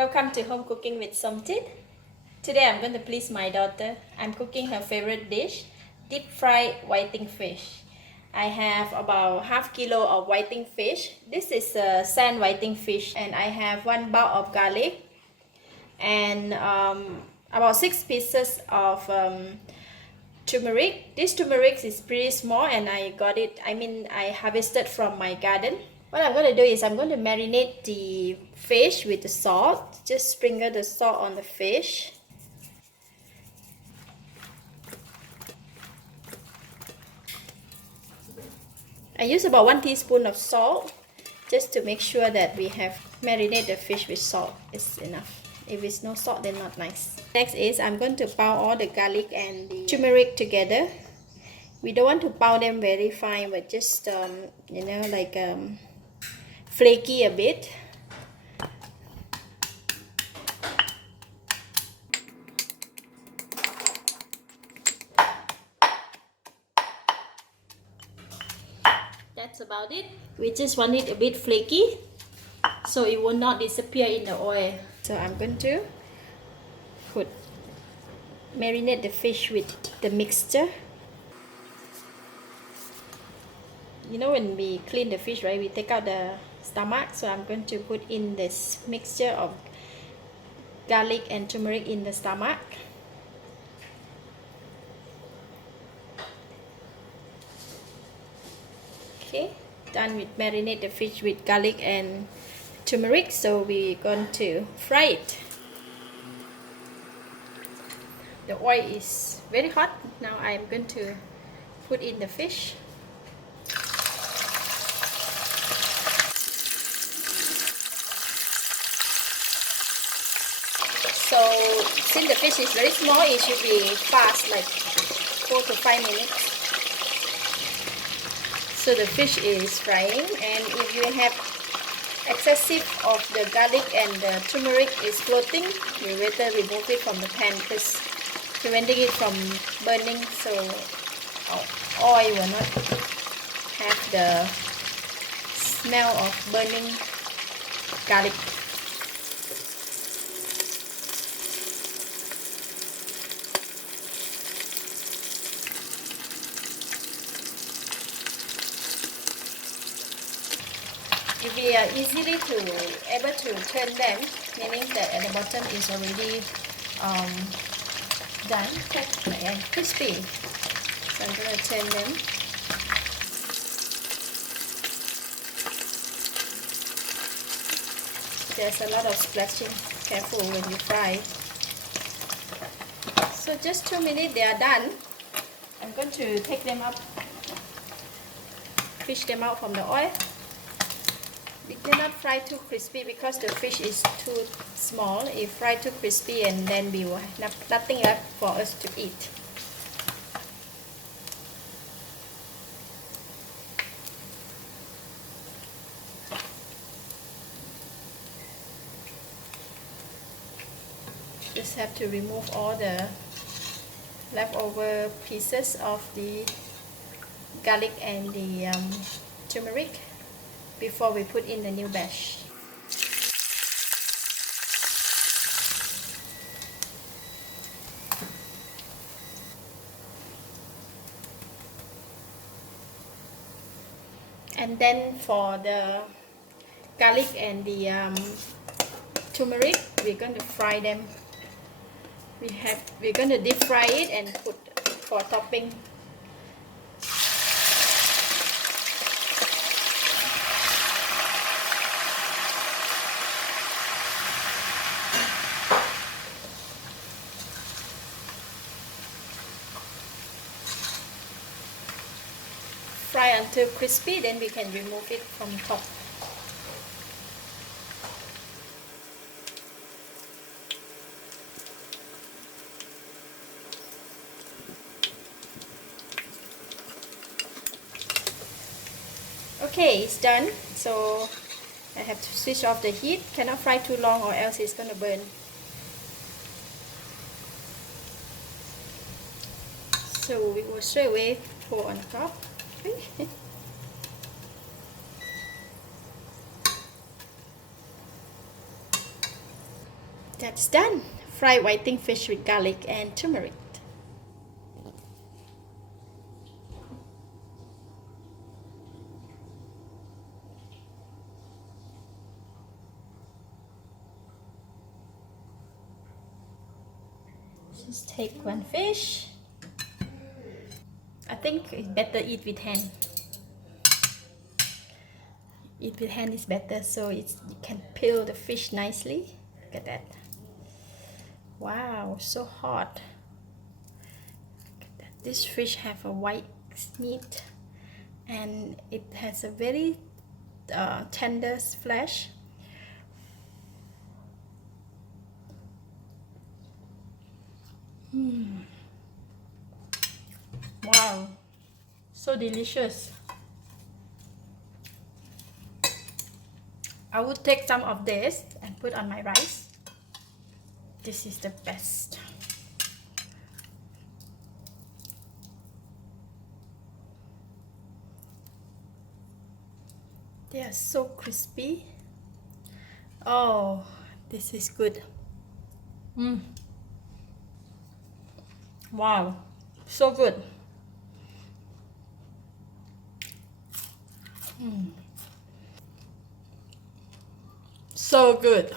Welcome to Home Cooking with Something. Today I'm going to please my daughter. I'm cooking her favorite dish, deep fried whiting fish. I have about half kilo of whiting fish. This is a sand whiting fish, and I have 1 bowl of garlic and about 6 pieces of turmeric. This turmeric is pretty small, and I harvested from my garden. What I'm going to do is I'm going to marinate the fish with the salt. Just sprinkle the salt on the fish. I use about 1 teaspoon of salt just to make sure that we have marinated the fish with salt. It's enough. If it's no salt, then not nice. Next is I'm going to pound all the garlic and the turmeric together. We don't want to pound them very fine, but just flaky a bit. That's about it. We just want it a bit flaky so it will not disappear in the oil. So I'm going to marinate the fish with the mixture. You know, when we clean the fish, right, we take out the stomach. So I'm going to put in this mixture of garlic and turmeric in the stomach. Okay, done with marinate the fish with garlic and turmeric. So we're going to fry it. The oil is very hot. Now I'm going to put in the fish. So since the fish is very small, it should be fast, like 4 to 5 minutes. So the fish is frying, and if you have excessive of the garlic and the turmeric is floating, you better remove it from the pan, because preventing it from burning, so oil will not have the smell of burning garlic. If we are easily able to turn them, meaning that at the bottom is already done and crispy. So I'm going to turn them. There's a lot of splashing. Careful when you fry. So just 2 minutes, they are done. I'm going to take them up, fish them out from the oil. We cannot fry too crispy because the fish is too small. If fried too crispy, and then we will have nothing left for us to eat. Just have to remove all the leftover pieces of the garlic and the turmeric before we put in the new batch. And then for the garlic and the turmeric, we're going to fry them. We're going to deep fry it and put for topping. Fry until crispy, then we can remove it from top. Okay, it's done. So I have to switch off the heat. Cannot fry too long or else it's gonna burn. So we will straight away pour on top. Okay. That's done. Fried whiting fish with garlic and turmeric. Just take one fish. I think it's better eat with hand. Eat with hand is better, so you can peel the fish nicely. Look at that. Wow, so hot. Look at that. This fish have a white meat and it has a very tender flesh. Wow, so delicious. I would take some of this and put on my rice. This is the best. They are so crispy. Oh, this is good. Wow, so good. So good.